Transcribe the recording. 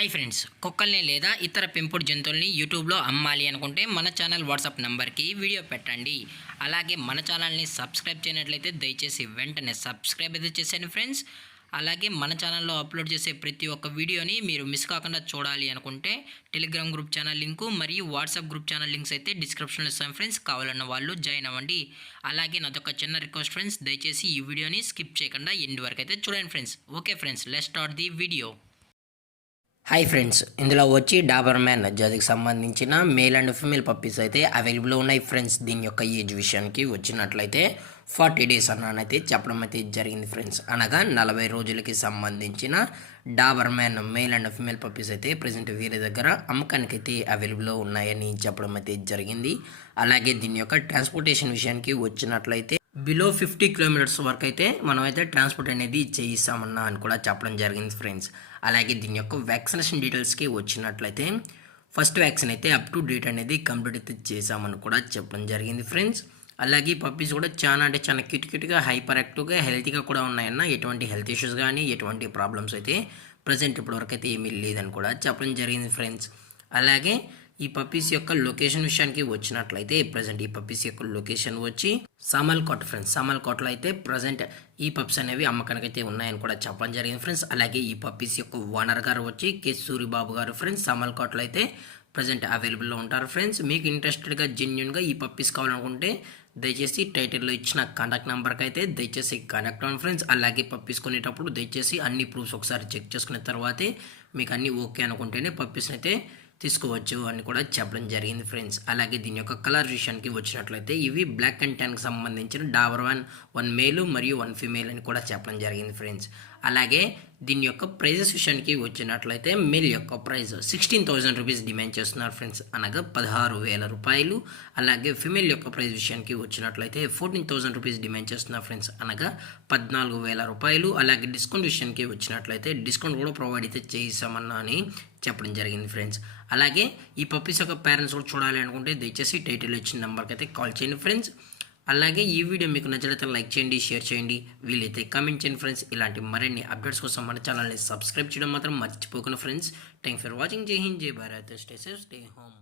Hi friends, కుక్కల్ని లేదా ఇతర పెంపుడు జంతువుల్ని యూట్యూబ్లో అమ్మాలి అనుకుంటే మన ఛానల్ వాట్సాప్ నెంబర్కి వీడియో పెట్టండి. అలాగే మన ఛానల్ని సబ్స్క్రైబ్ చేయనట్లయితే దయచేసి వెంటనే సబ్స్క్రైబ్ అయితే చేసేయండి ఫ్రెండ్స్. అలాగే మన ఛానల్లో అప్లోడ్ చేసే ప్రతి ఒక్క వీడియోని మీరు మిస్ కాకుండా చూడాలి అనుకుంటే టెలిగ్రామ్ గ్రూప్ ఛానల్ లింకు మరియు వాట్సాప్ గ్రూప్ ఛానల్ లింక్స్ అయితే డిస్క్రిప్షన్లో ఇస్తాను ఫ్రెండ్స్. కావాలన్న వాళ్ళు జాయిన్ అవ్వండి. అలాగే నాదొక చిన్న రిక్వెస్ట్ ఫ్రెండ్స్, దయచేసి ఈ వీడియోని స్కిప్ చేయకుండా ఎండ్ వరకు అయితే చూడండి friends. Okay friends, let's start the video. Hi friends, ఇందులో వచ్చి డాబర్ మ్యాన్ జాతికి సంబంధించిన మేల్ అండ్ ఫీమేల్ పప్పీస్ అయితే అవైలబుల్ ఉన్నాయి ఫ్రెండ్స్. దీని యొక్క ఏజ్ విషయానికి వచ్చినట్లయితే 40 days అన్నానైతే చెప్పడం అయితే జరిగింది ఫ్రెండ్స్. అనగా 40 రోజులకి సంబంధించిన Dabur man male and female puppies అయితే ప్రజెంట్ వీరి దగ్గర అమ్మకానికి అయితే అవైలబుల్లో ఉన్నాయని చెప్పడం అయితే జరిగింది. అలాగే దీని యొక్క ట్రాన్స్పోర్టేషన్ విషయానికి వచ్చినట్లయితే బిలో 50 kilometers వరకు అయితే మనమైతే ట్రాన్స్పోర్ట్ అనేది చేయిస్తామన్నా అని కూడా చెప్పడం జరిగింది ఫ్రెండ్స్. అలాగే దీని యొక్క వ్యాక్సినేషన్ డీటెయిల్స్కి వచ్చినట్లయితే ఫస్ట్ వ్యాక్సిన్ అయితే అప్ టు డేట్ అనేది కంప్లీట్ అయితే చేసామని కూడా చెప్పడం జరిగింది ఫ్రెండ్స్. అలాగే పప్పీస్ కూడా చాలా క్యూట్గా హైపర్ యాక్టివ్గా హెల్తీగా కూడా ఉన్నాయన్న. ఎటువంటి హెల్త్ ఇష్యూస్ కానీ ఎటువంటి ప్రాబ్లమ్స్ అయితే ప్రజెంట్ ఇప్పటివరకు అయితే ఏమీ లేదని కూడా చెప్పడం జరిగింది ఫ్రెండ్స్. అలాగే ఈ పప్పీస్ యొక్క లొకేషన్ విషయానికి వచ్చినట్లయితే ప్రజెంట్ ఈ పప్పీస్ యొక్క లొకేషన్ వచ్చి సామల్కోట ఫ్రెండ్స్. సామల్కోటలో అయితే ప్రజెంట్ ఈ పప్స్ అనేవి అమ్మకానికి అయితే ఉన్నాయని కూడా చెప్పడం జరిగింది ఫ్రెండ్స్. అలాగే ఈ పప్పీస్ యొక్క ఓనర్ గారు వచ్చి కె సూరిబాబు గారు ఫ్రెండ్స్. సామల్కోటలో అయితే ప్రజెంట్ అవైలబుల్లో ఉంటారు ఫ్రెండ్స్. మీకు ఇంట్రెస్టెడ్గా జెన్యున్గా ఈ పప్పీస్ కావాలనుకుంటే దయచేసి టైటిల్లో ఇచ్చిన కాంటాక్ట్ నెంబర్కి అయితే దయచేసి కాంటాక్ట్ అవ్వండి ఫ్రెండ్స్. అలాగే పప్పీస్ కొనేటప్పుడు దయచేసి అన్ని ప్రూఫ్స్ ఒకసారి చెక్ చేసుకున్న తర్వాతే మీకు అన్నీ ఓకే అనుకుంటేనే పప్పీస్ని అయితే తీసుకోవచ్చు అని కూడా చెప్పడం జరిగింది ఫ్రెండ్స్. అలాగే దీని యొక్క కలర్ విషయానికి వచ్చినట్లయితే ఇవి బ్లాక్ అండ్ ట్యాన్కి సంబంధించిన డాబర్ వన్ మేలు మరియు 1 ఫీమేల్ అని కూడా చెప్పడం జరిగింది ఫ్రెండ్స్. అలాగే దీని యొక్క ప్రైజెస్ విషయానికి వచ్చినట్లయితే మేల్ యొక్క ప్రైస్ 16,000 రూపీస్ డిమాండ్ చేస్తున్నారు ఫ్రెండ్స్, అనగా 16,000 రూపాయలు. అలాగే ఫీమేల్ యొక్క ప్రైస్ విషయానికి వచ్చినట్లయితే 14,000 రూపీస్ డిమాండ్ చేస్తున్నారు ఫ్రెండ్స్, అనగా 14,000 రూపాయలు. అలాగే డిస్కౌంట్ విషయానికి వచ్చినట్లయితే డిస్కౌంట్ కూడా ప్రొవైడ్ అయితే చేసామన్నా అని చెప్పడం జరిగింది ఫ్రెండ్స్. అలాగే ఈ పప్పీస్ యొక్క పేరెంట్స్ కూడా చూడాలి అనుకుంటే దయచేసి టైటిల్ ఇచ్చిన నెంబర్కి అయితే కాల్ చేయండి ఫ్రెండ్స్. అలాగే ఈ వీడియో మీకు నచ్చినట్లయితే లైక్ చేయండి, షేర్ చేయండి, వీలైతే కామెంట్ చేయండి ఫ్రెండ్స్. ఇలాంటి మరిన్ని అప్డేట్స్ కోసం మన ఛానల్ని సబ్స్క్రైబ్ చేయడం మాత్రం మర్చిపోకండి ఫ్రెండ్స్. Thanks for watching. జై హింద్, జై Bharat, stay safe, stay home.